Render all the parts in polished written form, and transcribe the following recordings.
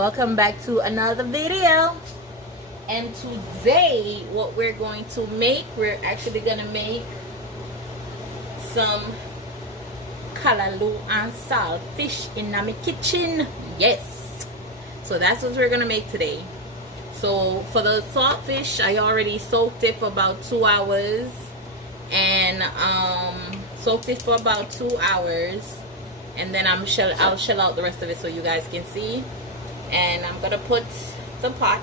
welcome back to another video. And today what we're going to make, we're actually gonna make some Callaloo and Saltfish in my kitchen. Yes, so that's what we're gonna make today. So for the saltfish, I already soaked it for about 2 hours, and soaked it for about 2 hours, and then I'll shell out the rest of it so you guys can see. And I'm gonna put the pot.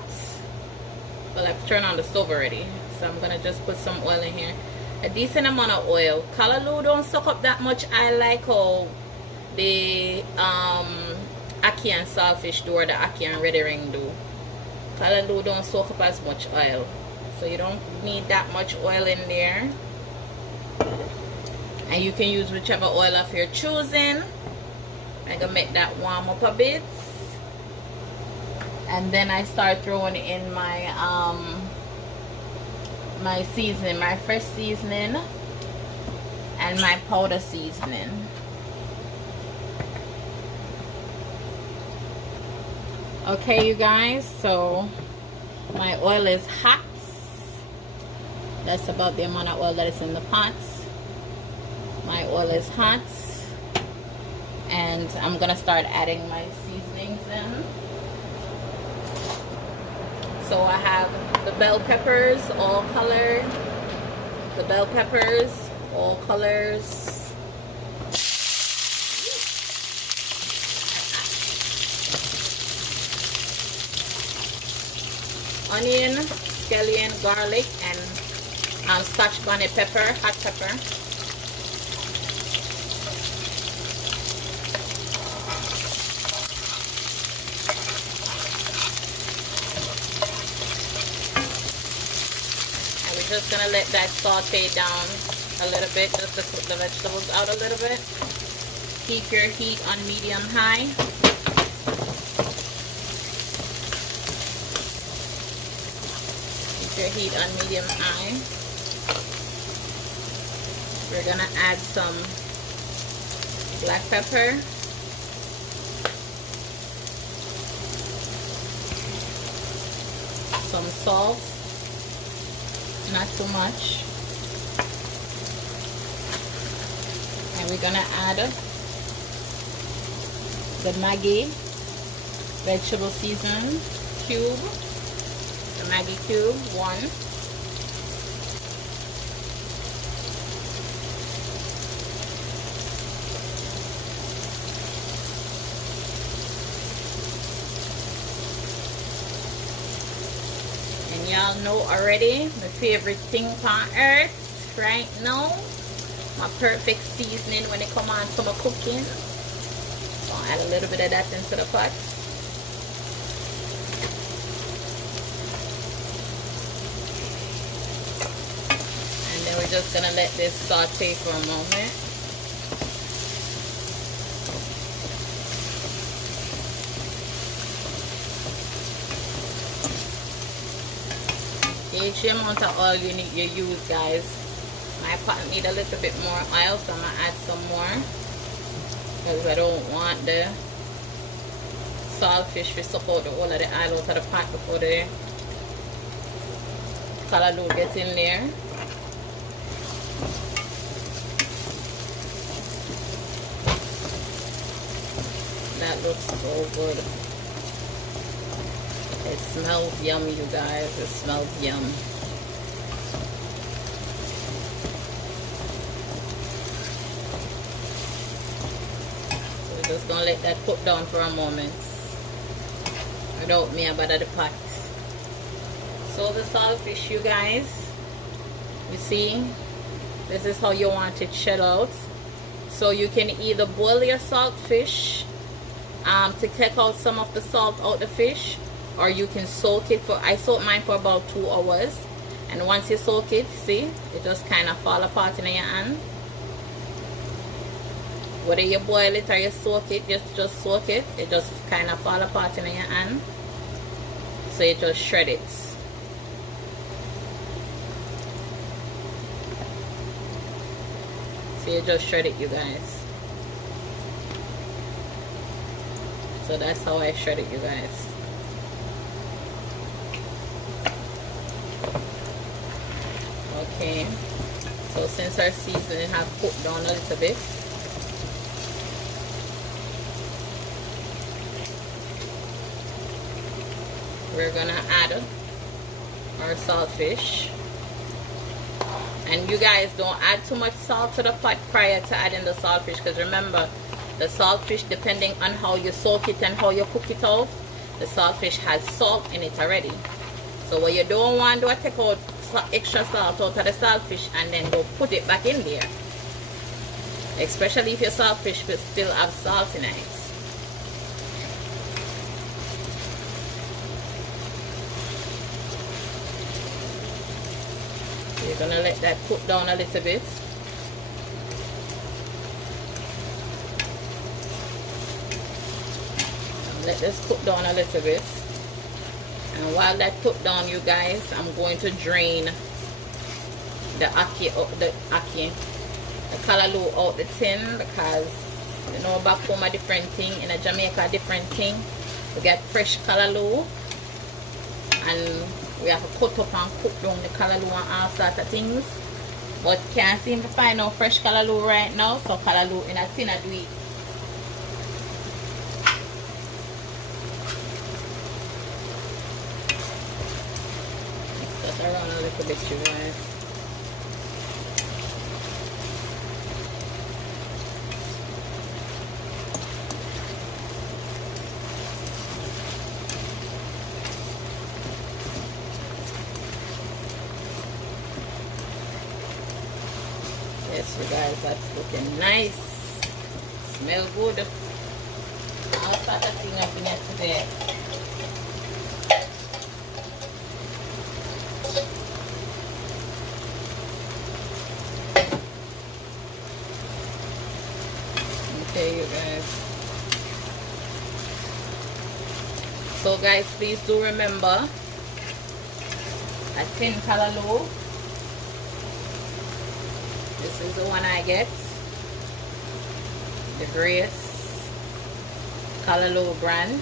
Well, I've turned on the stove already, so I'm gonna just put some oil in here, a decent amount of oil. Callaloo don't suck up that much. I like how the ackee and saltfish do, or the ackee and red ring do. Callaloo don't soak up as much oil, so you don't need that much oil in there. And you can use whichever oil of your choosing. I'm gonna make that warm up a bit, and then I start throwing in my my seasoning, my fresh seasoning and my powder seasoning. Okay, you guys, so my oil is hot. That's about the amount of oil that is in the pot. My oil is hot, and I'm gonna start adding my seasonings in. So I have the bell peppers, all colored. The bell peppers, all colors. Onion, scallion, garlic, and Scotch bonnet pepper, hot pepper. Just gonna let that saute down a little bit, just to cook the vegetables out a little bit. Keep your heat on medium high. Keep your heat on medium high. We're gonna add some black pepper, some salt. Not too much, and we're gonna add the Maggie vegetable seasoning cube, the Maggie cube, 1, y'all know already my favorite thing on earth right now, my perfect seasoning when it come on to my cooking. So I'll add a little bit of that into the pot. And then we're just gonna let this saute for a moment. Gauge the amount of oil you use, guys. My pot need a little bit more oil, so I'm gonna add some more, because I don't want the saltfish to suck out the whole of the oil out of the pot before the callaloo gets in there. That looks so good. It smells yummy, you guys. It smells yum. So we're just gonna let that cook down for a moment without me about the pot. So the saltfish, you guys, you see, this is how you want it shell out. So you can either boil your saltfish to take out some of the salt out the fish, or you can soak it for, I soaked mine for about 2 hours, and once you soak it, see, it just kind of fall apart in your hand. Whether you boil it or you soak it, just soak it, it just kind of fall apart in your hand. So you just shred it. So you just shred it, you guys. So that's how I shred it, you guys. Okay, so since our seasoning has cooked down a little bit, we're gonna add our saltfish. And you guys don't add too much salt to the pot prior to adding the saltfish, because remember, the saltfish, depending on how you soak it and how you cook it out, the saltfish has salt in it already. So what you don't want to do is take out extra salt out of the saltfish and then go put it back in there, especially if your saltfish will still have salt in it. You're gonna let that cook down a little bit. Let this cook down a little bit. And while that cook down, you guys, I'm going to drain the callaloo out the tin, because you know back home a different thing, in a Jamaica a different thing. We get fresh callaloo and we have to cut up and cook down the callaloo and all sorts of things, but can't seem to find no fresh callaloo right now, so callaloo in a tin I do it. Mix that around a little bit, you guys. Yes, you guys, that's looking nice. Smell good. I'll start that thing up in here today. Okay, you guys. So guys, please do remember a tin callaloo. This is the one I get, the Grace Callaloo brand.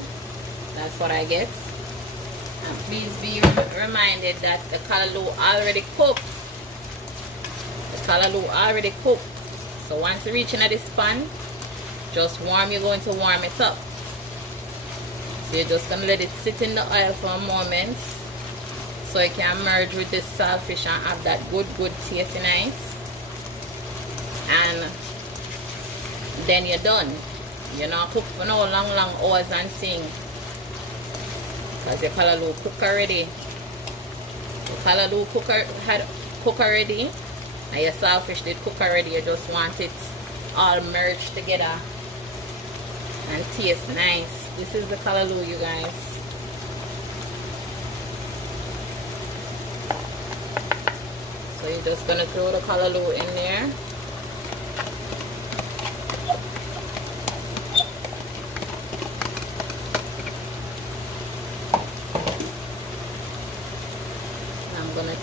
That's what I get. And please be reminded that the callaloo already cooked. The callaloo already cooked. So once you reach into this pan, just you're going to warm it up. So you're just going to let it sit in the oil for a moment, so it can merge with this saltfish and have that good taste in it. And then you're done. You're not cook for no long hours and thing, because your callaloo cook already. The callaloo had cook already, and your saltfish did cook already. You just want it all merged together and taste nice. This is the callaloo, you guys. So you're just gonna throw the callaloo in there.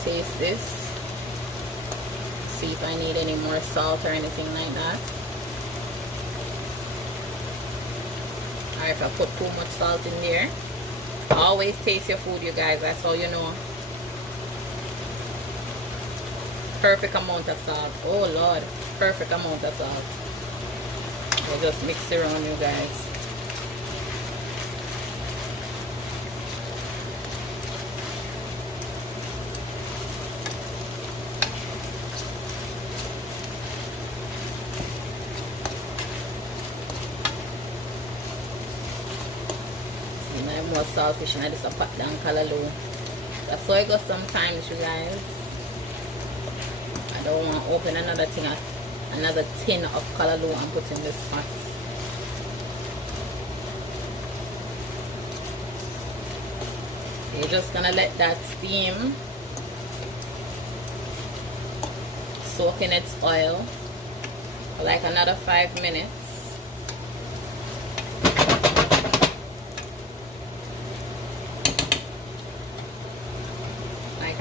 Taste this, see if I need any more salt or anything like that, or if I put too much salt in there. Always taste your food, you guys, that's how you know. Perfect amount of salt. Oh Lord, perfect amount of salt. I just mix it around, you guys. More saltfish and this a pot down callaloo. That's how I go sometimes, you guys. I don't want to open another thing, another tin of callaloo and put in this pot. You're just gonna let that steam, soak in its oil for like another 5 minutes.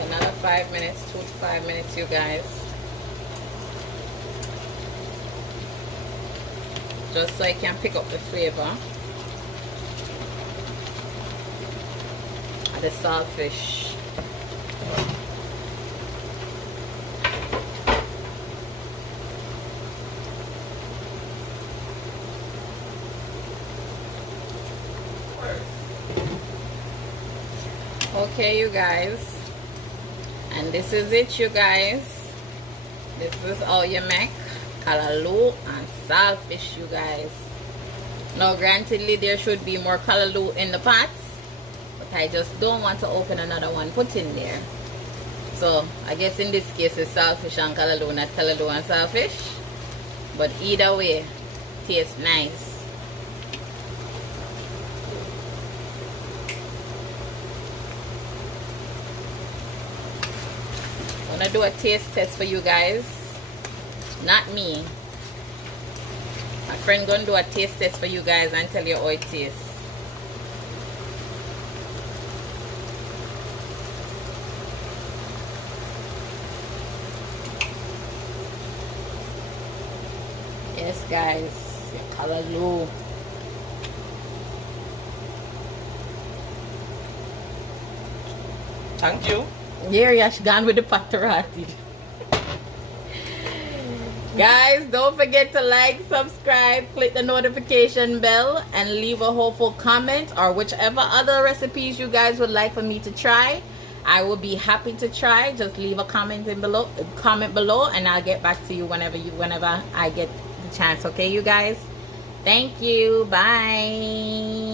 Another 5 minutes, 2 to 5 minutes, you guys. Just so I can pick up the flavor. the saltfish. Okay, you guys, and this is it, you guys. This is how you make callaloo and saltfish, you guys. Now grantedly there should be more callaloo in the pots, but I just don't want to open another one put in there. So I guess in this case it's saltfish and callaloo, not callaloo and saltfish, but either way tastes nice. I'm gonna do a taste test for you guys, not me. My friend gonna do a taste test for you guys and tell you how it tastes. Yes, guys, callaloo. Thank you. Here, Yash gone with the patarati. Guys, don't forget to like, subscribe, click the notification bell, and leave a hopeful comment or whichever other recipes you guys would like for me to try. I will be happy to try. Just leave a comment below, and I'll get back to you whenever I get the chance. Okay, you guys. Thank you. Bye.